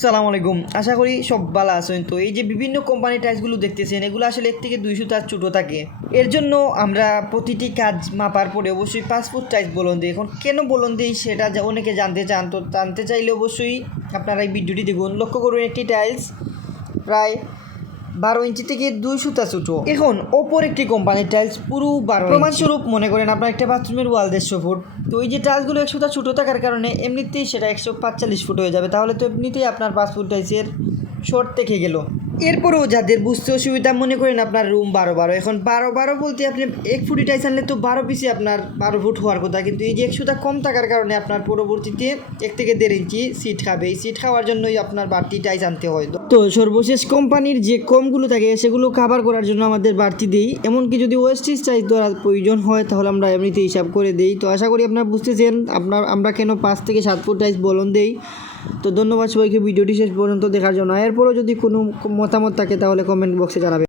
সালাম আলাইকুম। আশা করি সব ভালো আছেন। তো এই যে বিভিন্ন কোম্পানি টাইলসগুলো দেখতেছেন, এগুলো আসলে এক থেকে দুইশো তার ছোটো থাকে। এর জন্য আমরা প্রতিটি কাজ মাপার পরে অবশ্যই পাসপোর্ট টাইলস বলুন দিই। এখন কেন বলুন দিই সেটা অনেকে জানতে চান। তো জানতে চাইলে অবশ্যই আপনারা এই ভিডিওটি দেখুন। লক্ষ্য করুন একটি টাইলস প্রায় বারো ইঞ্চি থেকে দুই সুতা ছোটো। এখন ওপর একটি কোম্পানির টাইলস পুরো বারো প্রমাণস্বরূপ মনে করেন আপনার একটা বাথরুমের ওয়াল দেড়শো ফুট। তো ওই যে টাইলসগুলো এক সুতা ছোটো থাকার কারণে এমনিতেই সেটা একশো পাঁচচল্লিশ ফুট হয়ে যাবে। তাহলে তো এমনিতেই আপনার পাসপোর্ট ফুট টাইলসের শর্ট থেকে গেল। এরপরেও যাদের বুঝতে অসুবিধা, মনে করেন আপনার রুম বারো বারো। এখন বারো বারো বলতে আপনি এক ফুটি টাইলস আনলে তো বারো পিসে আপনার বারো ফুট হওয়ার কথা। কিন্তু এই যে একশোটা কম থাকার কারণে আপনার পরবর্তীতে এক থেকে দেড় ইঞ্চি সিট খাবে। এই সিট খাওয়ার জন্যই আপনার বাড়তি টাইলস আনতে হয়। তো সর্বশেষ কোম্পানির যে কমগুলো থাকে, সেগুলো কাভার করার জন্য আমাদের বাড়তি দিই। এমনকি যদি ওয়েস্টিজ টাইলস দেওয়ার প্রয়োজন হয়, তাহলে আমরা এমনিতে হিসাব করে দিই। তো আশা করি আপনারা বুঝতেছেন, আপনার, আমরা কেন পাঁচ থেকে সাত ফুট টাইলস বলন দেই। তো ধন্যবাদ সবাইকে, ভিডিওটি শেষ পর্যন্ত দেখার জন্য। এরপরও যদি কোনো মতামত থাকে তাহলে কমেন্ট বক্সে জানাবেন